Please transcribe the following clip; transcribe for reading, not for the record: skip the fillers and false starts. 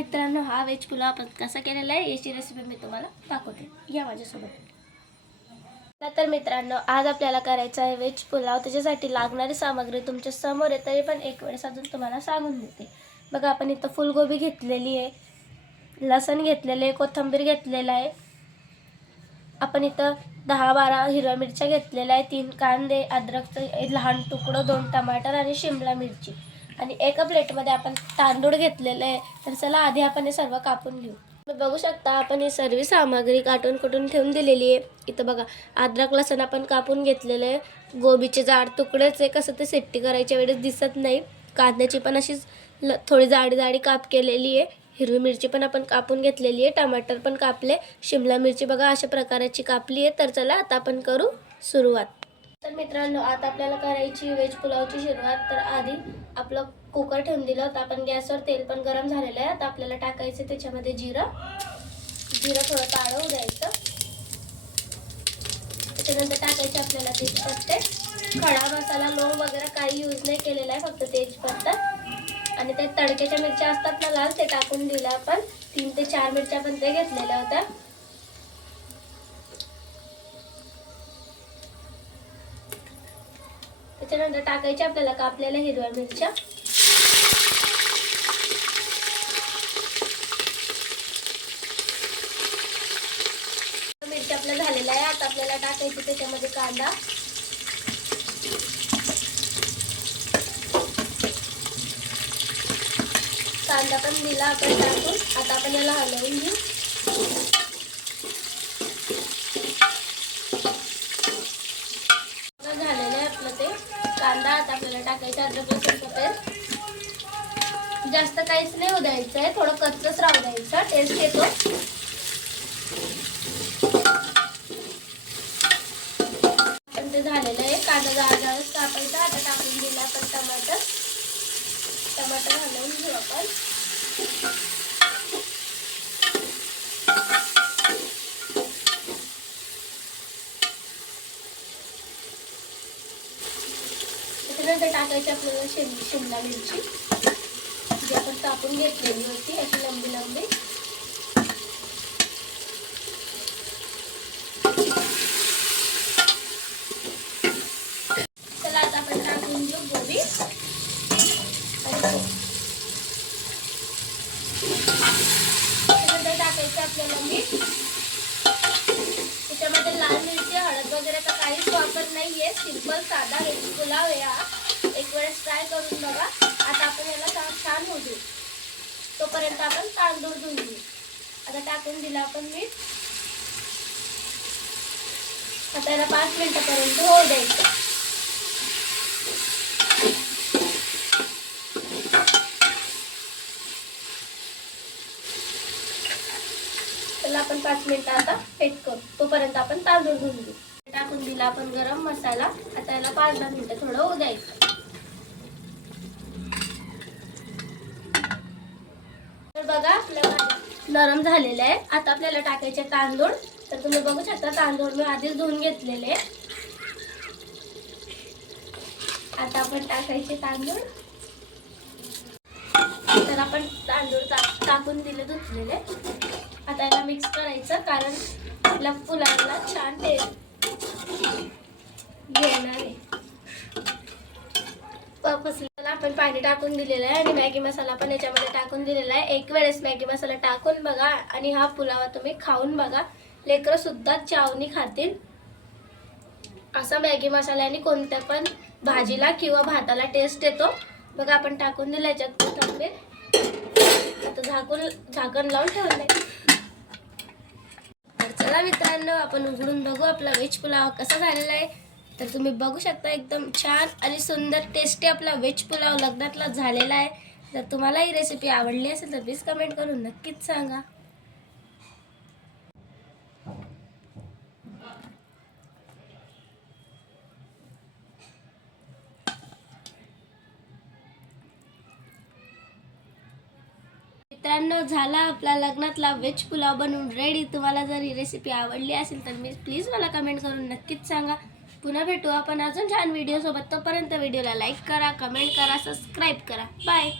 मित्रांनो, हा व्हेज पुलाव आपण कसा केलेला आहे याची रेसिपी मी तुम्हाला दाखवते, या माझ्यासोबत। तर मित्रांनो, आज आपल्याला करायचा आहे व्हेज पुलाव। त्याच्यासाठी लागणारी सामग्री तुमच्या समोर आहे, तरी पण एक वेळेस अजून तुम्हाला सांगून देते। बघा, आपण इथं फुलगोबी घेतलेली आहे, लसण घेतलेले आहे, कोथिंबीर घेतलेला आहे, आपण इथं 10-12 हिरव्या मिरच्या घेतलेल्या आहे, 3 कांदे, अद्रकचं लहान तुकडं, 2 टमाटर आणि शिमला मिरची, आणि एका प्लेटमध्ये आपण तांदूळ घेतलेले आहे। तर चला आधी आपण हे सर्व कापून घेऊ। तुम्ही बघू शकता, आपण ही सर्व सामग्री काटून कुटून ठेवून दिलेली आहे। इथं बघा, अद्रक लसण आपण कापून घेतलेले आहे, गोबीचे जाड तुकडेच आहे, कसं ते सेट्टी करायच्या वेळेस दिसत नाही। कांद्याची पण अशीच थोडी जाडी काप केलेली आहे, हिरवी मिरची पण आपण कापून घेतलेली आहे, टमाटर पण कापले, शिमला मिरची बघा अशा प्रकाराची कापली आहे। तर चला आता आपण करू सुरुवात। तर मित्रांनो, आता आपल्याला करायची व्हेज पुलावची सुरुवात। तर आधी आपलं कुकर ठेवून दिलं होतं आपण गॅसवर, तेल पण गरम झालेलं आहे। आता आपल्याला टाकायचं त्याच्यामध्ये जिरं थोडं काळं द्यायचं, त्याच्यानंतर टाकायचे आपल्याला तेजपत्ते, खडा मसाला, लवंग वगैरे काही यूज नाही केलेला आहे, फक्त तेजपत्ता, आणि ते तडक्याच्या मिरच्या असतात ना लाल, ते टाकून दिलं आपण। 3 ते 4 मिरच्या पण ते घेतलेल्या होत्या। त्याच्यानंतर टाकायचे आपल्याला कापलेल्या हिरव्या मिरच्या, मिरच्या आपल्या झालेल्या आहे। आता आपल्याला टाकायचे त्याच्यामध्ये कांदा, पण दिला आपण टाकून। आता आपण याला हलवून घेऊ। झालेलं आहे आपलं ते कांदा। आता आपल्याला टाकायचं अद्रक लसूणचं पेस्ट, जास्त काहीच नाही होऊ द्यायचं आहे, थोडं कच्चच राहू द्यायचं, टेस्ट येतो। पण ते झालेलं आहे, कांदा जाडच कापायचा। आता टाकून दिला आपण टमाटर हलवून घेऊ आपण। त्याच्यानंतर टाकायची आपल्याला शिमला मिरची, जी आपण कापून घेतलेली होती अशी लंबी। चला आता आपण टाकून घेऊ गोबी, त्याच्यानंतर टाकायचं आपल्याला मीठ। त्याच्यामध्ये लाल मिरची, हळद वगैरे का काहीच वापर नाहीये, सिंपल साधा व्हेज पुलाव आहे हा। एक वेळेस ट्राय करून बघा। आता आपण याला छान होऊ देऊ, तोपर्यंत आपण तांदूळ धुवून घेऊ। आता टाकून दिलं आपण मीठ, आता याला 5 मिनिटापर्यंत होऊ द्यायचं। त्याला आपण 5 मिनिटं आता वेट करू, तोपर्यंत आपण तांदूळ धुवून घेऊ। टाकून दिला आपण गरम मसाला, आता याला 5-10 मिनिटं थोडं होऊ द्यायचं। तर बघा, आपल्याला नरम झालेलं आहे। आता आपल्याला टाकायचे तांदूळ। तर तुम्ही बघू शकता, तांदूळ मी आधीच धुवून घेतलेले। आता आपण टाकायचे तांदूळ, तर आपण तांदूळ टाकून दिले धुतलेले। आता याला मिक्स करायचं, कारण आपल्या पुलावला छान टेस्ट घेणार आहे। आपण पाणी टाकून दिलेलं आहे, आणि मॅगी मसाला पण याच्यामध्ये टाकून दिलेला आहे। एक वेळेस मॅगी मसाला टाकून बघा, आणि हा पुलाव तुम्ही खाऊन बघा, लेकरं सुद्धा चावनी खातील। असा मॅगी मसाल्याने कोणत्या पण भाजीला किंवा भाताला टेस्ट येतो। बघा, आपण टाकून दिलं याच्यात कोथिंबीर, आता झाकण लावून ठेवलंय। तर चला मित्रांनो, आपण उघडून बघू आपला व्हेज पुलाव कसा झालेला आहे। तर तुम्ही बघू शकता, एकदम छान आणि सुंदर टेस्टी आपला व्हेज पुलाव लग्नातला झालेला आहे। जर तुम्हाला ही रेसिपी आवडली असेल तर प्लीज कमेंट करून नक्कीच सांगा। मित्रांनो, झाला आपला लग्नातला व्हेज पुलाव बनवून रेडी। तुम्हाला जर ही रेसिपी आवडली असेल तर प्लीज मला कमेंट करून नक्कीच सांगा। पुन्हा भेटू आपण अजून छान व्हिडिओ सोबत। तोपर्यंत व्हिडिओला लाईक करा, कमेंट करा, सबस्क्राईब करा। बाय।